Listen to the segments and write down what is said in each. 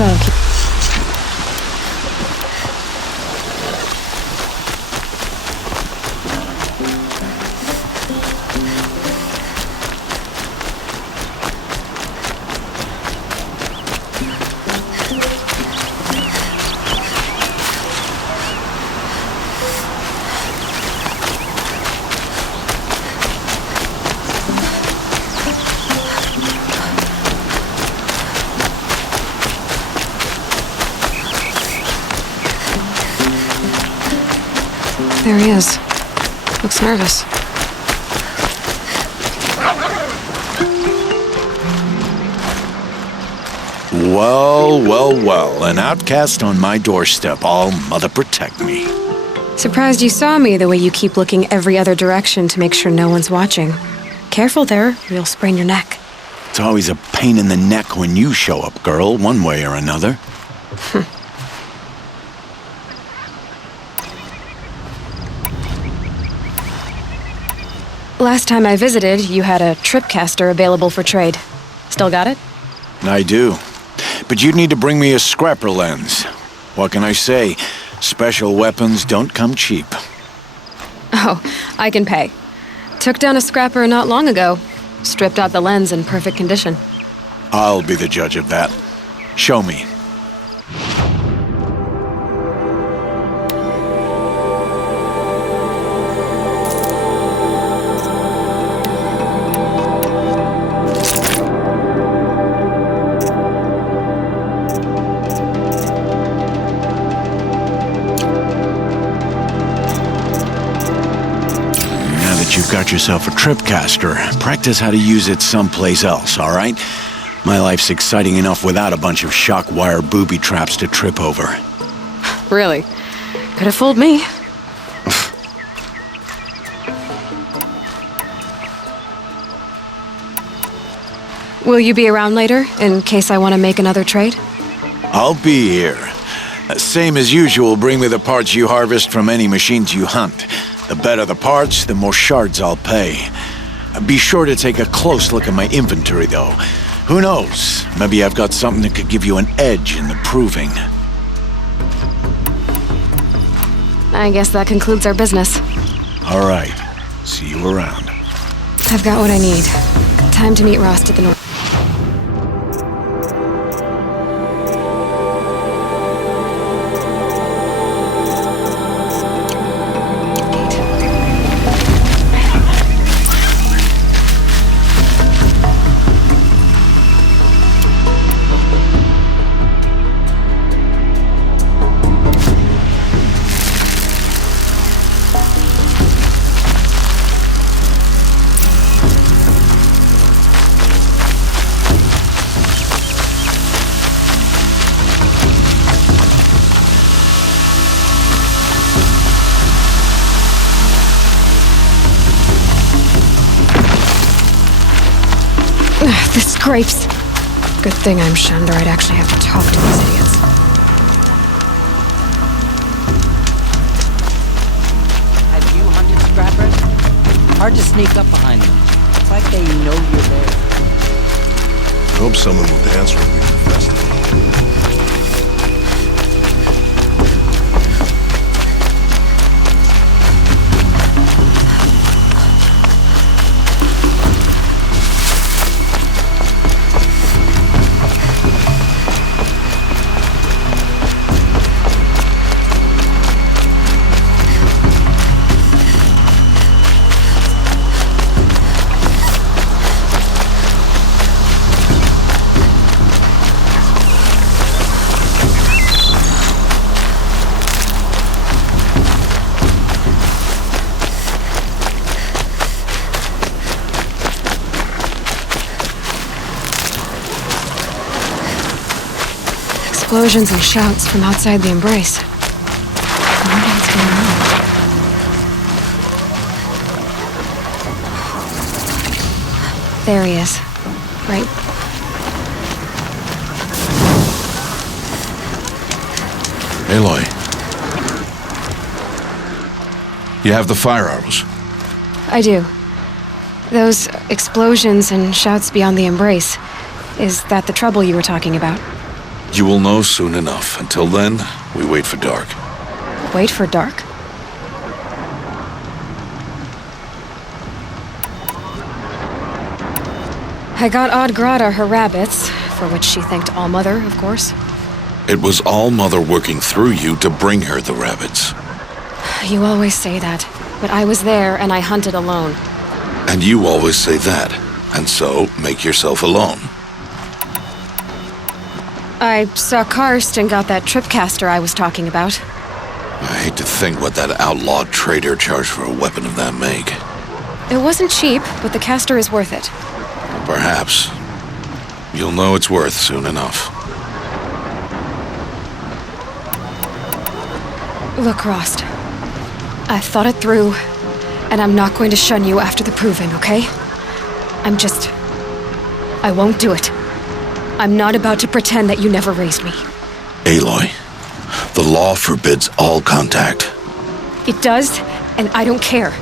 info. There he is. Looks nervous. Well, well, well. An outcast on my doorstep. All mother protect me. Surprised you saw me the way you keep looking every other direction to make sure no one's watching. Careful there, you'll sprain your neck. It's always a pain in the neck when you show up, girl, one way or another. Last time I visited, you had a tripcaster available for trade. Still got it? I do. But you'd need to bring me a scrapper lens. What can I say? Special weapons don't come cheap. Oh, I can pay. Took down a scrapper not long ago. Stripped out the lens in perfect condition. I'll be the judge of that. Show me. You've got yourself a tripcaster. Practice how to use it someplace else, all right? My life's exciting enough without a bunch of shock wire booby traps to trip over. Really? Could have fooled me. Will you be around later, in case I want to make another trade? I'll be here. Same as usual, bring me the parts you harvest from any machines you hunt. The better the parts, the more shards I'll pay. Be sure to take a close look at my inventory, though. Who knows? Maybe I've got something that could give you an edge in the proving. I guess that concludes our business. All right. See you around. I've got what I need. Time to meet Rost at the north. The scrapes. Good thing I'm shunned or I'd actually have to talk to these idiots. Have you hunted scrappers? Hard to sneak up behind them. It's like they know you're there. I hope someone will dance with me for the festival. Explosions and shouts from outside the embrace. I wonder what's going on. There he is. Right. Aloy. You have the fire arrows? I do. Those explosions and shouts beyond the embrace. Is that the trouble you were talking about? You will know soon enough. Until then, we wait for dark. Wait for dark? I got Odd Grata her rabbits, for which she thanked All-Mother, of course. It was All-Mother working through you to bring her the rabbits. You always say that, but I was there and I hunted alone. And you always say that, and so make yourself alone. I saw Karst and got that tripcaster I was talking about. I hate to think what that outlawed trader charged for a weapon of that make. It wasn't cheap, but the caster is worth it. Perhaps. You'll know it's worth soon enough. Look, Rost. I've thought it through, and I'm not going to shun you after the proving, okay? I won't do it. I'm not about to pretend that you never raised me. Aloy, the law forbids all contact. It does, and I don't care.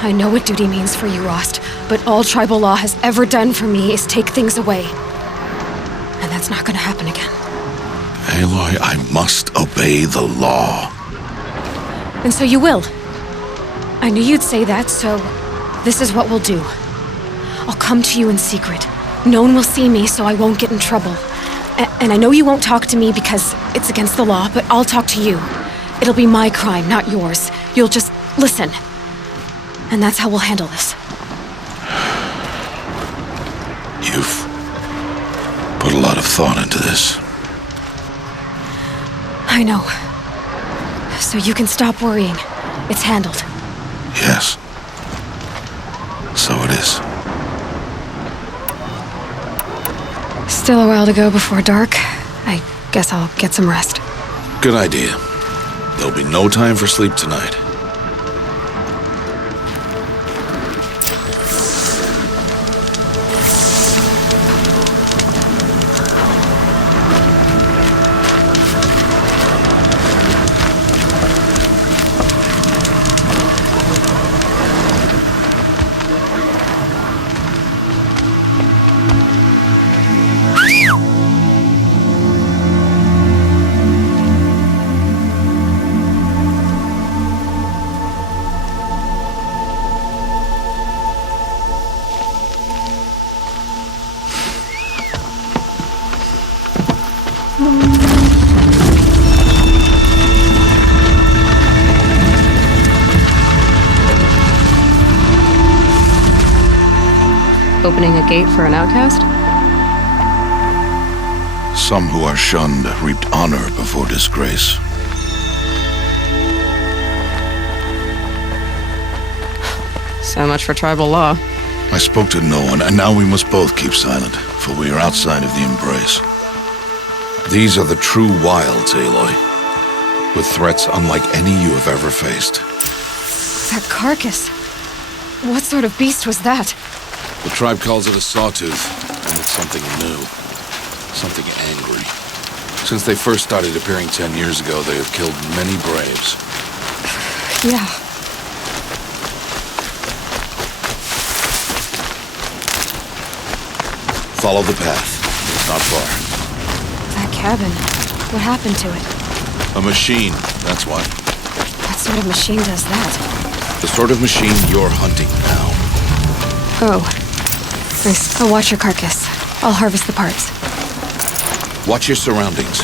I know what duty means for you, Rost, but all tribal law has ever done for me is take things away. And that's not gonna happen again. Aloy, I must obey the law. And so you will. I knew you'd say that, so this is what we'll do. I'll come to you in secret. No one will see me, so I won't get in trouble. And I know you won't talk to me because it's against the law, but I'll talk to you. It'll be my crime, not yours. You'll just listen. And that's how we'll handle this. You've put a lot of thought into this. I know. So you can stop worrying. It's handled. Yes. So it is. Still a while to go before dark. I guess I'll get some rest. Good idea. There'll be no time for sleep tonight. Opening a gate for an outcast? Some who are shunned reaped honor before disgrace. So much for tribal law. I spoke to no one, and now we must both keep silent, for we are outside of the embrace. These are the true wilds, Aloy, with threats unlike any you have ever faced. That carcass. What sort of beast was that? The tribe calls it a sawtooth, and it's something new. Something angry. Since they first started appearing 10 years ago, they have killed many braves. Yeah. Follow the path. It's not far. That cabin. What happened to it? A machine, that's why. What sort of machine does that? The sort of machine you're hunting now. Oh. Nice. I'll watch your carcass. I'll harvest the parts. Watch your surroundings.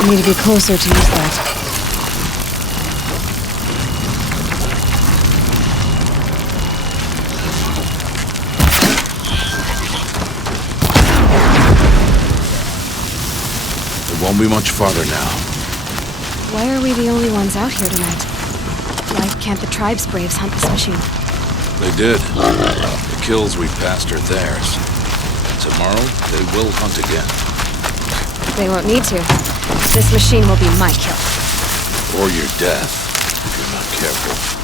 I need to get closer to use that. It won't be much farther now. Why are we the only ones out here tonight? Why can't the tribe's braves hunt this machine? They did. The kills we passed are theirs. Tomorrow, they will hunt again. They won't need to. This machine will be my kill. Or your death, if you're not careful.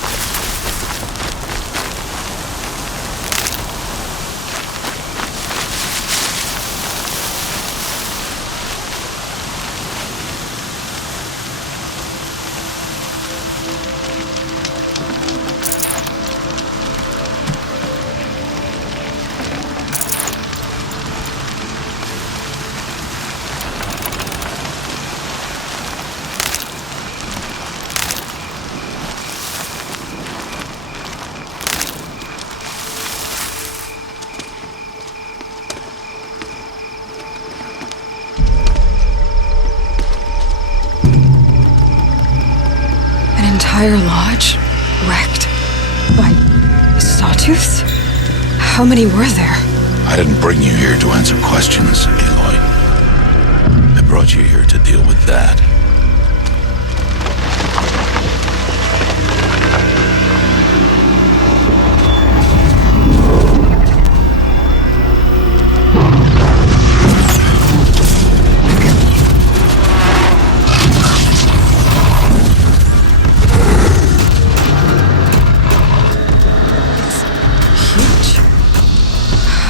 Entire lodge wrecked by sawtooths? How many were there? I didn't bring you here to answer questions, Aloy. I brought you here to deal with that.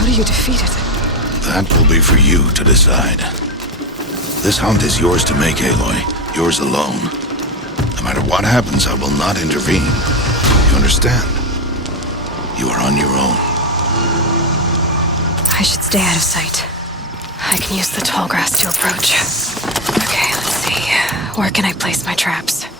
You defeated it. That will be for you to decide. This hunt is yours to make, Aloy. Yours alone. No matter what happens, I will not intervene. You understand? You are on your own. I should stay out of sight. I can use the tall grass to approach. Okay, let's see. Where can I place my traps?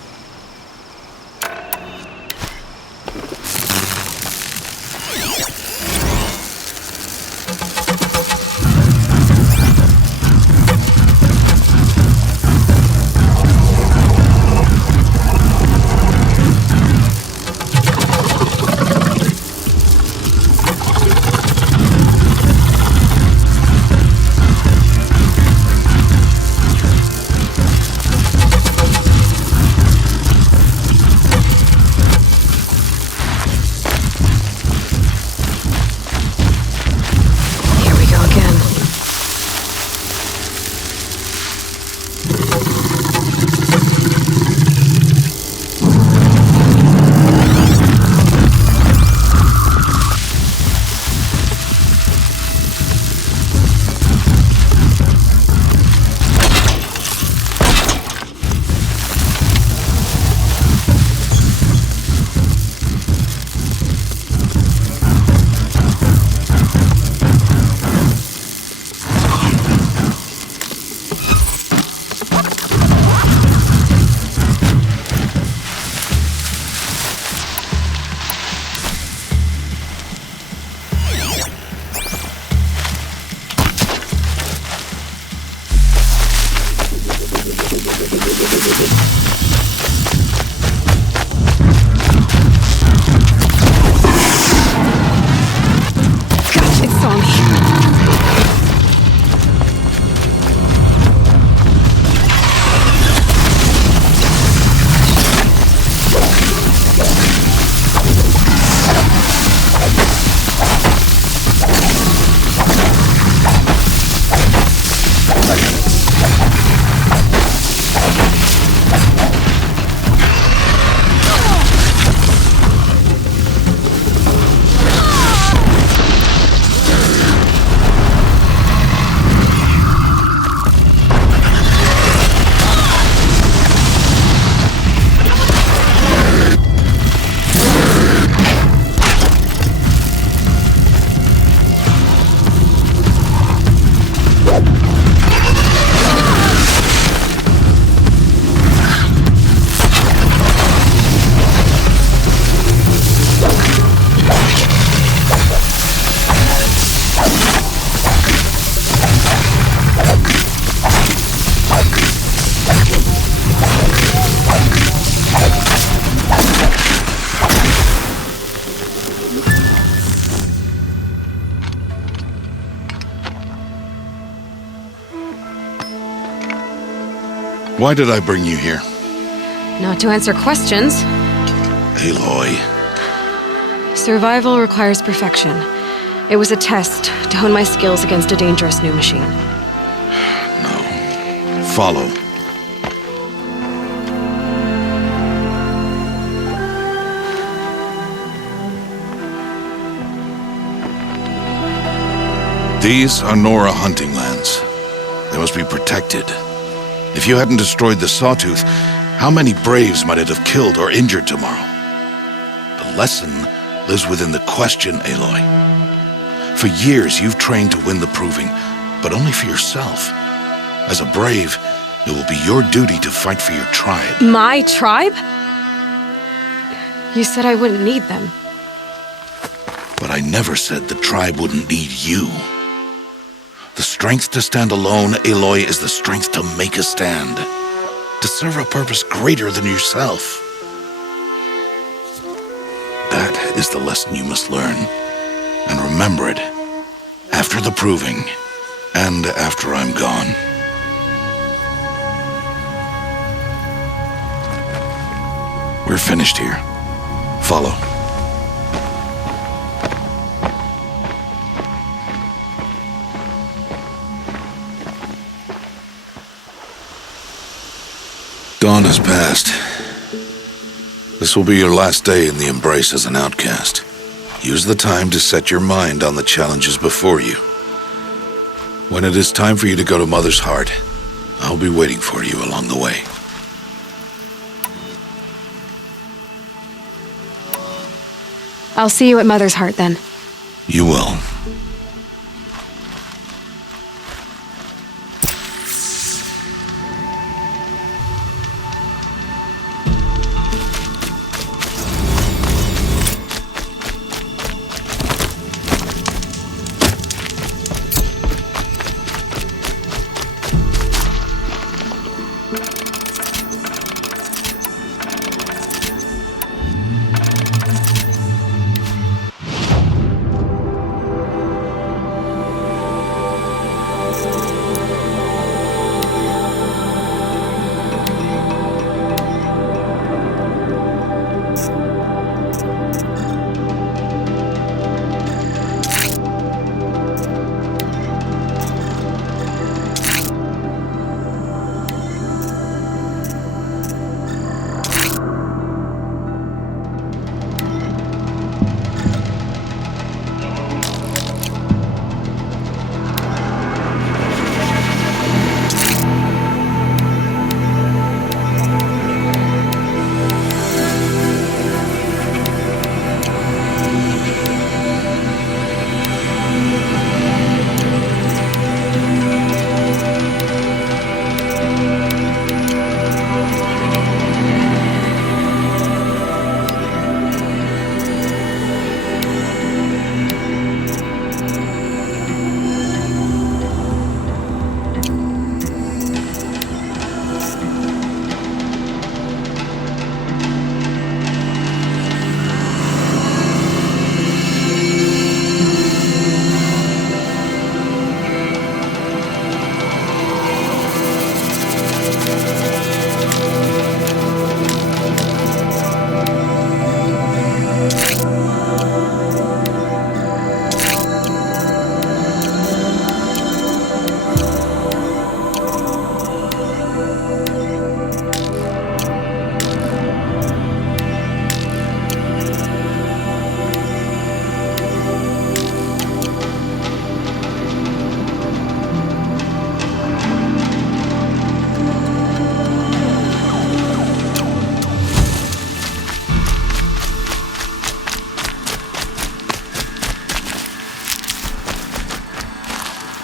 Why did I bring you here? Not to answer questions. Aloy. Survival requires perfection. It was a test to hone my skills against a dangerous new machine. No. Follow. These are Nora hunting lands. They must be protected. If you hadn't destroyed the Sawtooth, how many Braves might it have killed or injured tomorrow? The lesson lives within the question, Aloy. For years, you've trained to win the proving, but only for yourself. As a Brave, it will be your duty to fight for your tribe. My tribe? You said I wouldn't need them. But I never said the tribe wouldn't need you. The strength to stand alone, Aloy, is the strength to make a stand. To serve a purpose greater than yourself. That is the lesson you must learn. And remember it. After the proving. And after I'm gone. We're finished here. Follow. Dawn has passed. This will be your last day in the Embrace as an outcast. Use the time to set your mind on the challenges before you. When it is time for you to go to Mother's Heart, I'll be waiting for you along the way. I'll see you at Mother's Heart then. You will.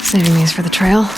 Saving these for the trail.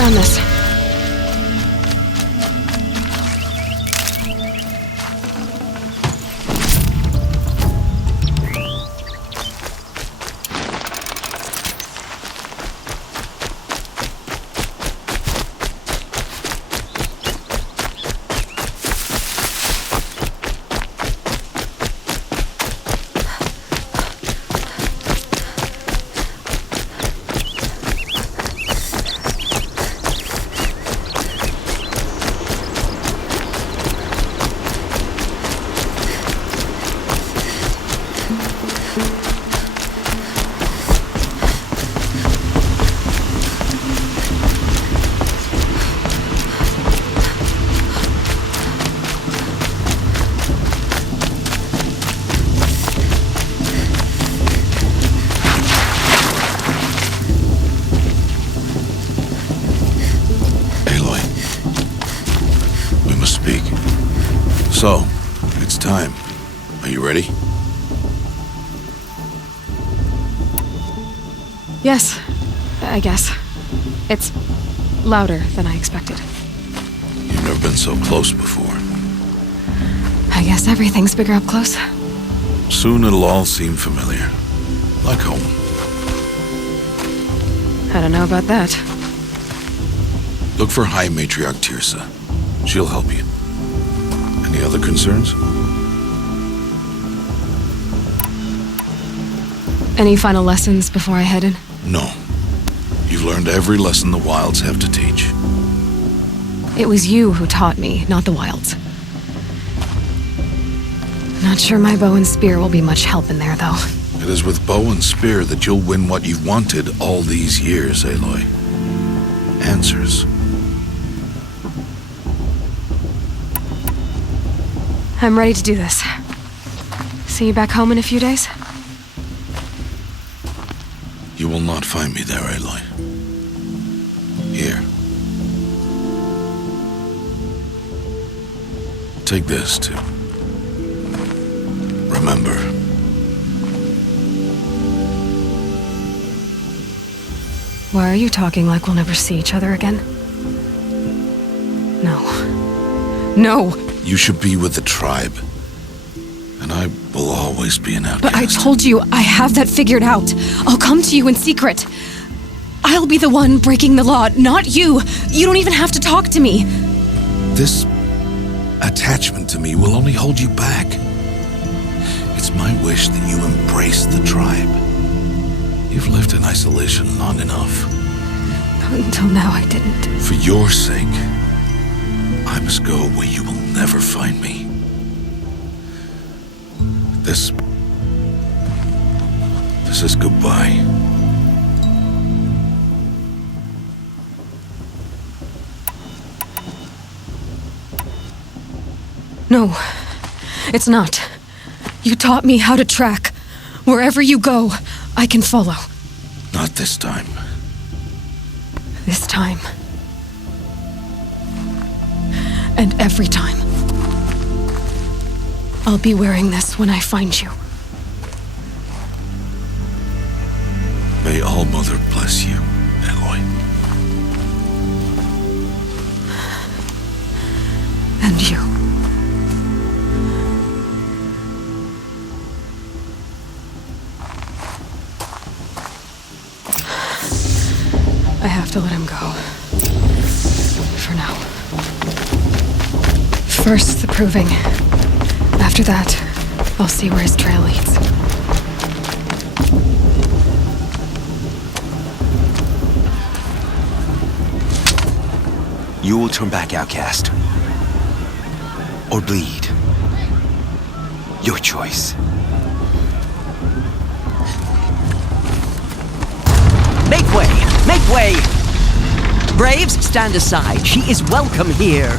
found this. So, it's time. Are you ready? Yes, I guess. It's louder than I expected. You've never been so close before. I guess everything's bigger up close. Soon it'll all seem familiar. Like home. I don't know about that. Look for High Matriarch Tirsa. She'll help you. Any other concerns? Any final lessons before I head in? No. You've learned every lesson the Wilds have to teach. It was you who taught me, not the Wilds. Not sure my bow and spear will be much help in there, though. It is with bow and spear that you'll win what you've wanted all these years, Aloy. Answers. I'm ready to do this. See you back home in a few days? You will not find me there, Aloy. Here. Take this, too. Remember. Why are you talking like we'll never see each other again? No. No! You should be with the tribe. And I will always be an outcast. But I told you, I have that figured out. I'll come to you in secret. I'll be the one breaking the law, not you. You don't even have to talk to me. This attachment to me will only hold you back. It's my wish that you embrace the tribe. You've lived in isolation long enough. Until now, I didn't. For your sake, I must go where you will never find me. This is goodbye. No, it's not. You taught me how to track. Wherever you go, I can follow. Not this time. This time. And every time. I'll be wearing this when I find you. May All Mother bless you, Aloy. And you. I have to let him go. For now. First, the proving. After that, I'll see where his trail leads. You will turn back, outcast. Or bleed. Your choice. Make way! Make way! Braves, stand aside. She is welcome here.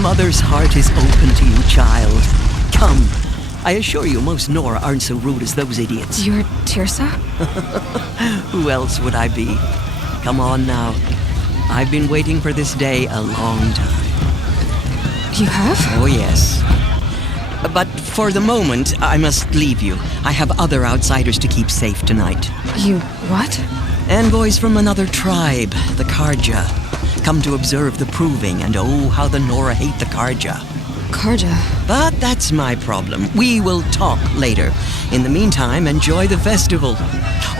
Mother's heart is open to you, child. Come. I assure you, most Nora aren't so rude as those idiots. You're Tirsa? Who else would I be? Come on now. I've been waiting for this day a long time. You have? Oh, yes. But for the moment, I must leave you. I have other outsiders to keep safe tonight. You what? Envoys from another tribe, the Karja. Come to observe the proving, and oh, how the Nora hate the Karja. Karja. But that's my problem. We will talk later. In the meantime, enjoy the festival.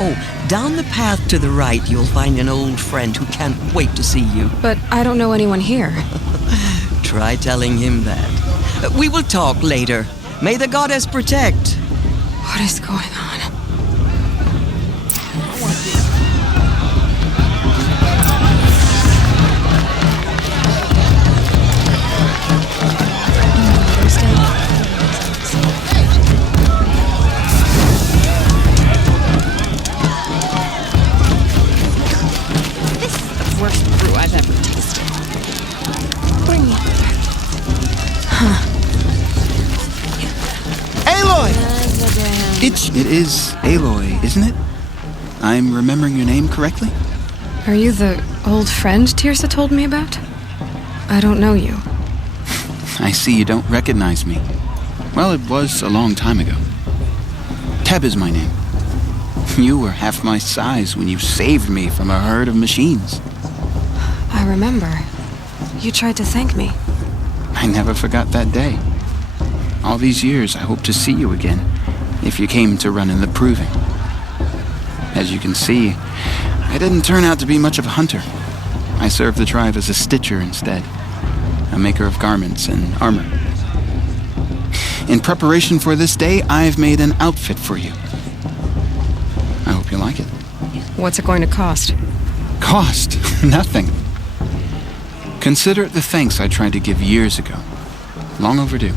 Oh, down the path to the right, you'll find an old friend who can't wait to see you. But I don't know anyone here. Try telling him that. We will talk later. May the goddess protect. What is going on? Worst brew I've ever tasted. Bring me. Aloy! It is Aloy, isn't it? I'm remembering your name correctly? Are you the old friend Tirsa told me about? I don't know you. I see you don't recognize me. Well, it was a long time ago. Teb is my name. You were half my size when you saved me from a herd of machines. I remember. You tried to thank me. I never forgot that day. All these years, I hope to see you again, if you came to run in the proving. As you can see, I didn't turn out to be much of a hunter. I served the tribe as a stitcher instead, a maker of garments and armor. In preparation for this day, I've made an outfit for you. I hope you like it. What's it going to cost? Cost? Nothing. Consider it the thanks I tried to give years ago. Long overdue.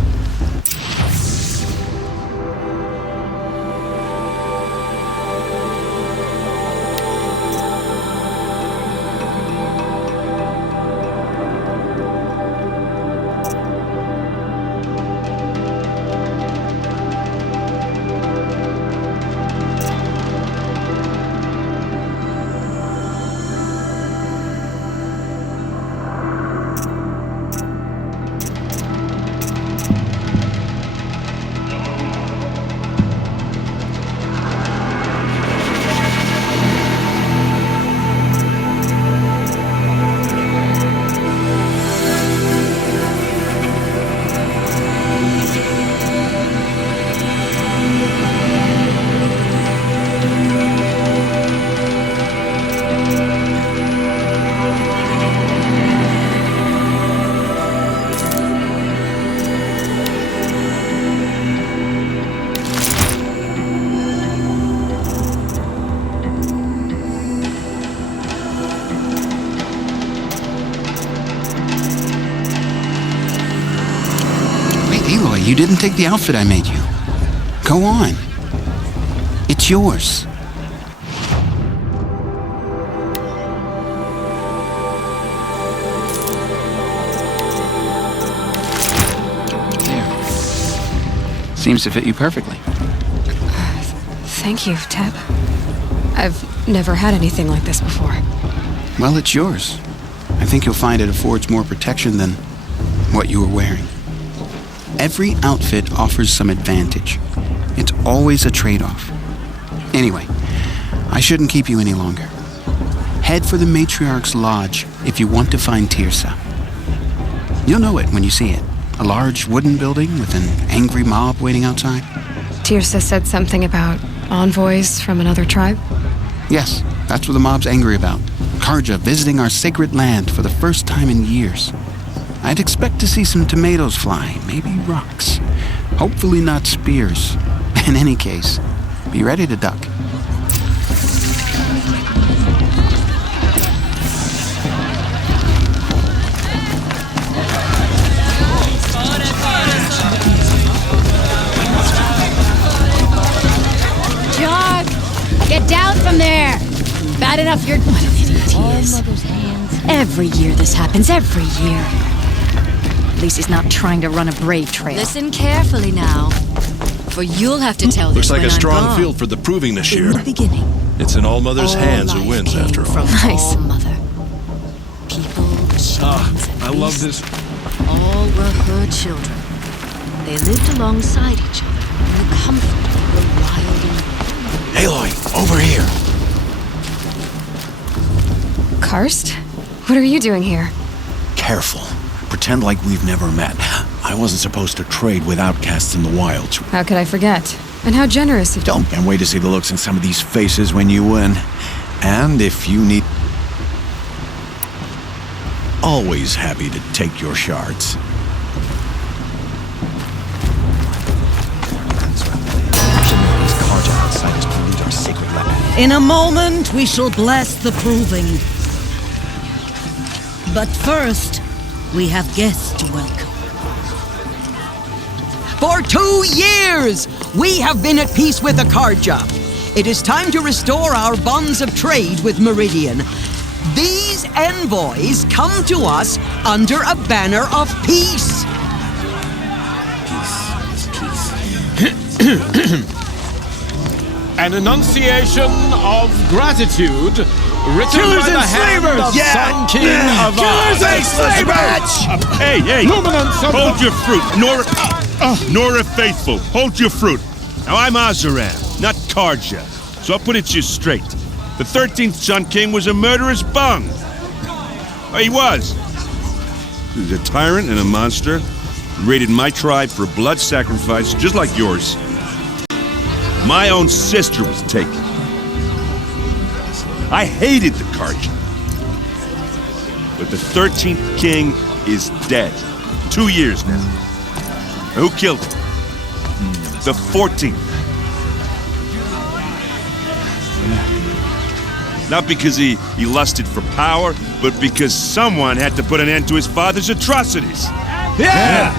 Aloy, you didn't take the outfit I made you. Go on. It's yours. There. Seems to fit you perfectly. Thank you, Teb. I've never had anything like this before. Well, it's yours. I think you'll find it affords more protection than what you were wearing. Every outfit offers some advantage. It's always a trade-off. Anyway, I shouldn't keep you any longer. Head for the Matriarch's Lodge if you want to find Tirsa. You'll know it when you see it. A large wooden building with an angry mob waiting outside. Tirsa said something about envoys from another tribe? Yes, that's what the mob's angry about. Karja visiting our sacred land for the first time in years. I'd expect to see some tomatoes fly, maybe rocks. Hopefully not spears. In any case, be ready to duck. Jog! Get down from there! Bad enough you're... What an idiot he is. Every year this happens, every year. At least he's not trying to run a brave trail. Listen carefully now, for you'll have to tell Looks this like when a I'm strong wrong. field for the proving this In year. the beginning, It's in All Mother's all hands who life wins, came after all. from Nice. All Mother. People, machines, and I love beasts, this. all were her children. They lived alongside each other in the comfort of the wild and Aloy, over here. Karst? What are you doing here? Careful. Pretend like we've never met. I wasn't supposed to trade with outcasts in the wilds. How could I forget? And how generous of you. Can't wait to see the looks in some of these faces when you win. And if you need... Always happy to take your shards. In a moment, we shall bless the proving. But first, we have guests to welcome. For 2 years, we have been at peace with the Carja. It is time to restore our bonds of trade with Meridian. These envoys come to us under a banner of peace. An enunciation of gratitude written by the hand of Sun King of Hey! Hold your fruit, Nora Faithful. Hold your fruit. Now I'm Azaran, not Karja, so I'll put it to you straight. The 13th Sun King was a murderous bung. He was. He was a tyrant and a monster. He raided my tribe for blood sacrifice, just like yours. My own sister was taken. I hated the Karja. But the 13th king is dead. 2 years now. Who killed him? The 14th. Not because he lusted for power, but because someone had to put an end to his father's atrocities. Yeah!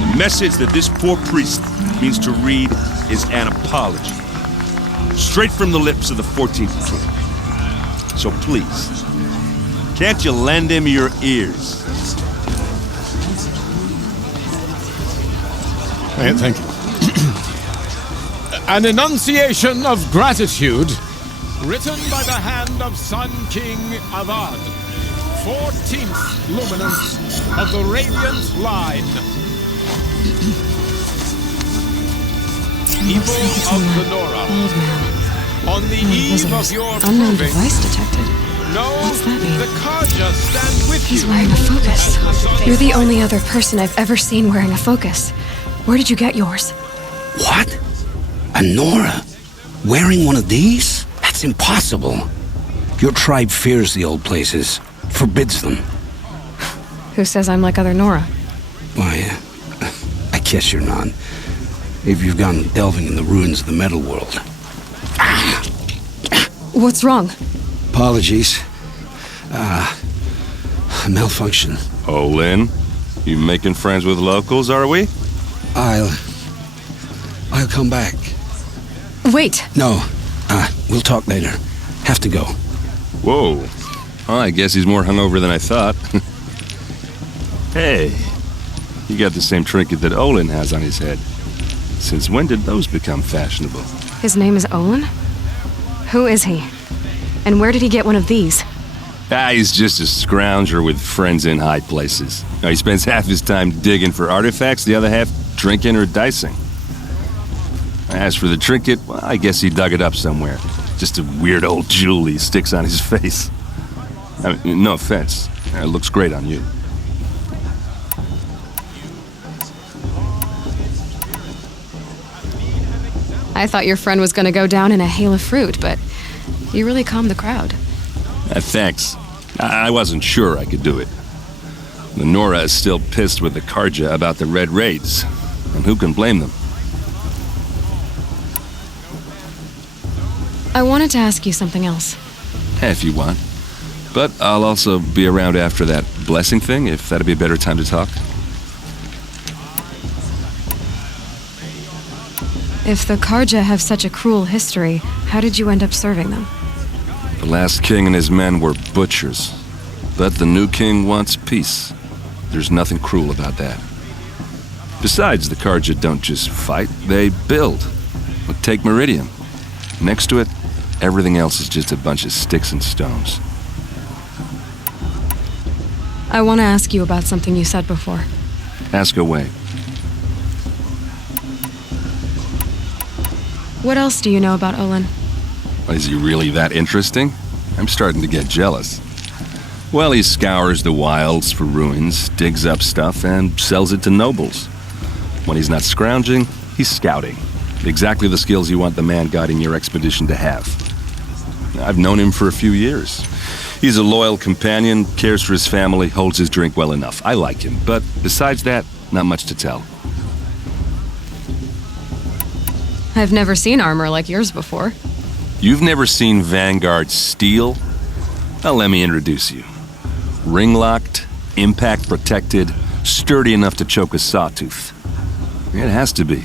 The message that this poor priest means to read is an apology. Straight from the lips of the 14th king. So please, can't you lend him your ears? Thank you. An enunciation of gratitude written by the hand of Sun King Avad, 14th luminance of the Radiant Line. People of the Nora, Old man. on the eve of your Unknown proving, device detected. know What's that mean? the Karja stand with He's you. wearing a focus. You're the only other person I've ever seen wearing a focus. Where did you get yours? What? A Nora? Wearing one of these? That's impossible. Your tribe fears the old places, forbids them. Who says I'm like other Nora? Why, I guess you're not. If you've gone delving in the ruins of the metal world. What's wrong? Apologies. A malfunction. Oh, Lynn, you making friends with locals, are we? I'll come back. Wait! No, we'll talk later. Have to go. Whoa. Well, I guess he's more hungover than I thought. Hey, you got the same trinket that Olin has on his head. Since when did those become fashionable? His name is Olin? Who is he? And where did he get one of these? He's just a scrounger with friends in high places. He spends half his time digging for artifacts, the other half drinking or dicing. As for the trinket, well, I guess he dug it up somewhere. Just a weird old jewel he sticks on his face. I mean, no offense. It looks great on you. I thought your friend was gonna go down in a hail of fruit, but you really calmed the crowd. Thanks. I wasn't sure I could do it. The Nora is still pissed with the Karja about the Red Raids, and who can blame them? I wanted to ask you something else. If you want. But I'll also be around after that blessing thing, if that'd be a better time to talk. If the Karja have such a cruel history, how did you end up serving them? The last king and his men were butchers. But the new king wants peace. There's nothing cruel about that. Besides, the Karja don't just fight, they build. Take Meridian. Next to it, everything else is just a bunch of sticks and stones. I want to ask you about something you said before. Ask away. What else do you know about Olin? Is he really that interesting? I'm starting to get jealous. Well, he scours the wilds for ruins, digs up stuff, and sells it to nobles. When he's not scrounging, he's scouting. Exactly the skills you want the man guiding your expedition to have. I've known him for a few years. He's a loyal companion, cares for his family, holds his drink well enough. I like him, but besides that, not much to tell. I've never seen armor like yours before. You've never seen Vanguard steel? Well, let me introduce you. Ring-locked, impact-protected, sturdy enough to choke a sawtooth. It has to be.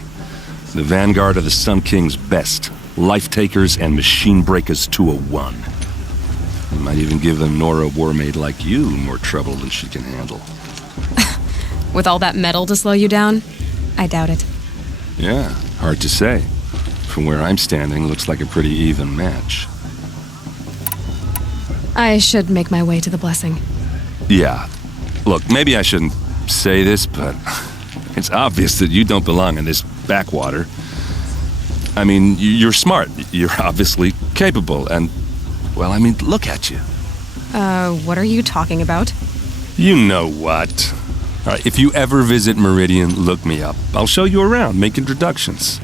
The Vanguard are the Sun King's best. Life-takers and machine-breakers to a one. It might even give a Nora warmaid like you more trouble than she can handle. With all that metal to slow you down? I doubt it. Yeah, hard to say. From where I'm standing, looks like a pretty even match. I should make my way to the blessing. Yeah. Look, maybe I shouldn't say this, but it's obvious that you don't belong in this backwater. I mean, you're smart. You're obviously capable, and, well, I mean, look at you. What are you talking about? You know what. All right, if you ever visit Meridian, look me up. I'll show you around, make introductions.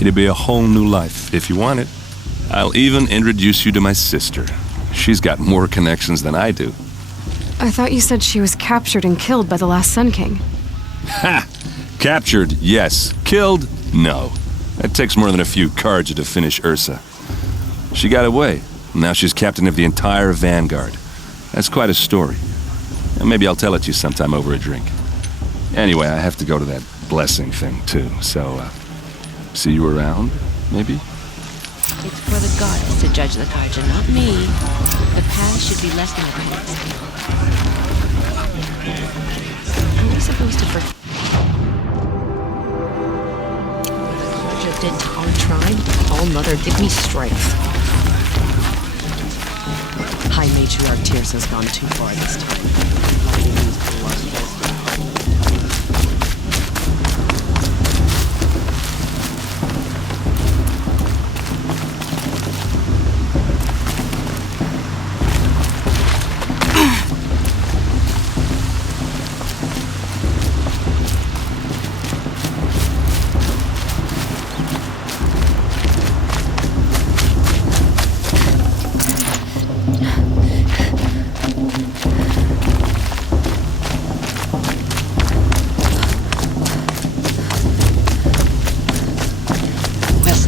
It'll be a whole new life, if you want it. I'll even introduce you to my sister. She's got more connections than I do. I thought you said she was captured and killed by the last Sun King. Ha! Captured, yes. Killed, no. That takes more than a few cards to finish Ursa. She got away. Now she's captain of the entire Vanguard. That's quite a story. And maybe I'll tell it to you sometime over a drink. Anyway, I have to go to that blessing thing, too. So, see you around, maybe? It's for the gods to judge the Karja, not me. The past should be left in the past. Am I supposed to forget? What the Karja did to our tribe? All Mother, give me strength. High Matriarch Tears has gone too far this time. Letting me use blood.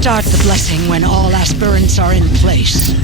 Start the blessing when all aspirants are in place.